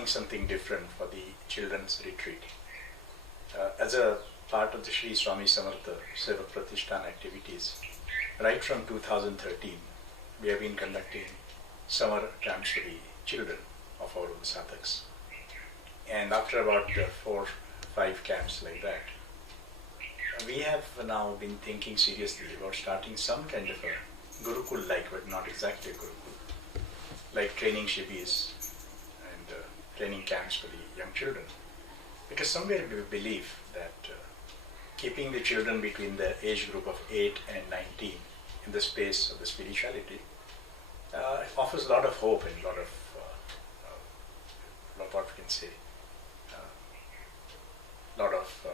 planning something different for the children's retreat. As a part of the Sri Swami Samartha Seva Pratishthan activities, right from 2013, we have been conducting summer camps for the children of our own sadhaks. And after about 4 or 5 camps like that, we have now been thinking seriously about starting some kind of a Gurukul-like, but not exactly a Gurukul, like training shibis and training camps for the young children. Because somewhere we believe that keeping the children between the age group of 8 and 19 in the space of the spirituality offers a lot of hope and a lot of what we can say, lot of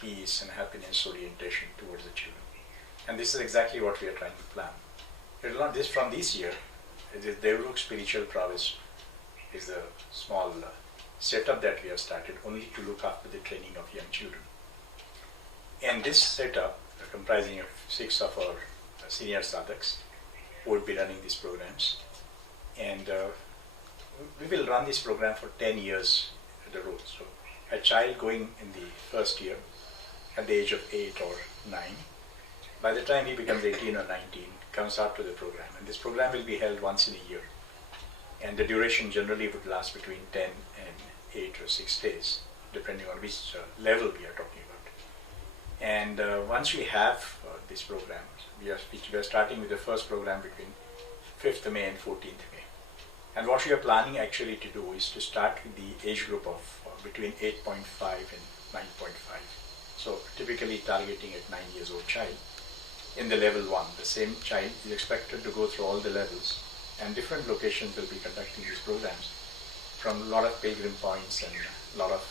peace and happiness orientation towards the children. And this is exactly what we are trying to plan. It is not this from this year. The Devlok Spiritual Prowess is a small setup that we have started only to look after the training of young children. And this setup, comprising of 6 of our senior sadhaks, would be running these programs. And we will run this program for 10 years at a row. So a child going in the first year at the age of 8 or 9, by the time he becomes 18 or 19, comes out to the program. And this program will be held once in a year. And the duration generally would last between 10 and 8 or 6 days, depending on which level we are talking about. And once we have this program, we are starting with the first program between 5th May and 14th May. And what we are planning actually to do is to start with the age group of between 8.5 and 9.5. So typically targeting at 9 years old child in the level 1. The same child is expected to go through all the levels, and different locations will be conducting these programs from a lot of pilgrim points and a lot of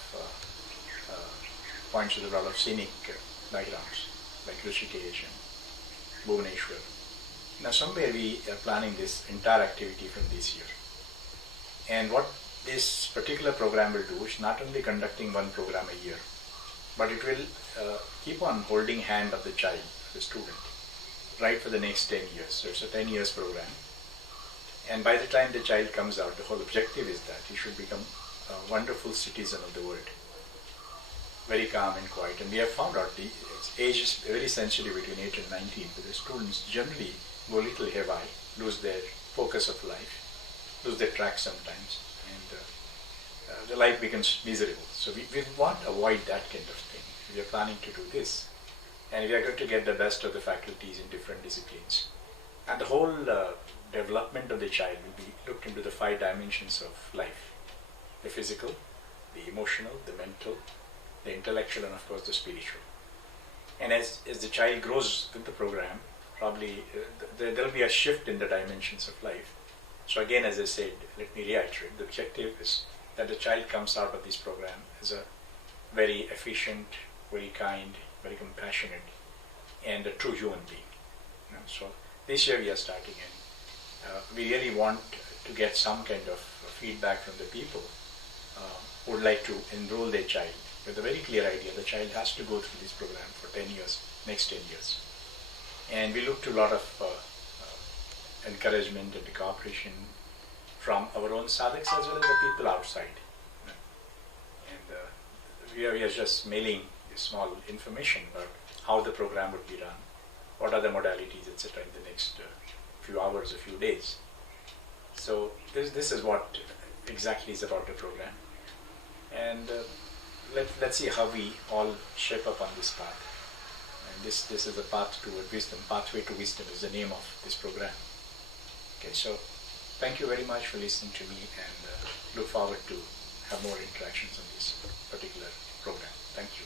points with a lot of scenic backgrounds like Rishikesh and Bhubaneswar. Now somewhere we are planning this entire activity from this year. And what this particular program will do is not only conducting one program a year, but it will keep on holding hand of the child, the student, right for the next 10 years. So it's a 10 years program. And by the time the child comes out, the whole objective is that he should become a wonderful citizen of the world. Very calm and quiet. And we have found out the age is very sensitive between 8 and 19, but the students generally go a little haywire, lose their focus of life, lose their track sometimes, and the life becomes miserable. So we want to avoid that kind of thing. We are planning to do this. And we are going to get the best of the faculties in different disciplines. And the whole development of the child will be looked into the 5 dimensions of life. The physical, the emotional, the mental, the intellectual, and of course the spiritual. And as the child grows with the program, probably there will be a shift in the dimensions of life. So again, as I said, let me reiterate, the objective is that the child comes out of this program as a very efficient, very kind, very compassionate, and a true human being. So this year we are starting, and we really want to get some kind of feedback from the people who would like to enroll their child with a very clear idea. The child has to go through this program for 10 years, next 10 years. And we look to a lot of encouragement and cooperation from our own sadhaks as well as the people outside. And we are just mailing small information about how the program would be run, what are the modalities, etc. in the next few hours, a few days. So this is what exactly is about the program. And let's see how we all shape up on this path. And this is the path toward wisdom. Pathway to Wisdom is the name of this program. Okay, so thank you very much for listening to me, and look forward to have more interactions on this particular program. Thank you.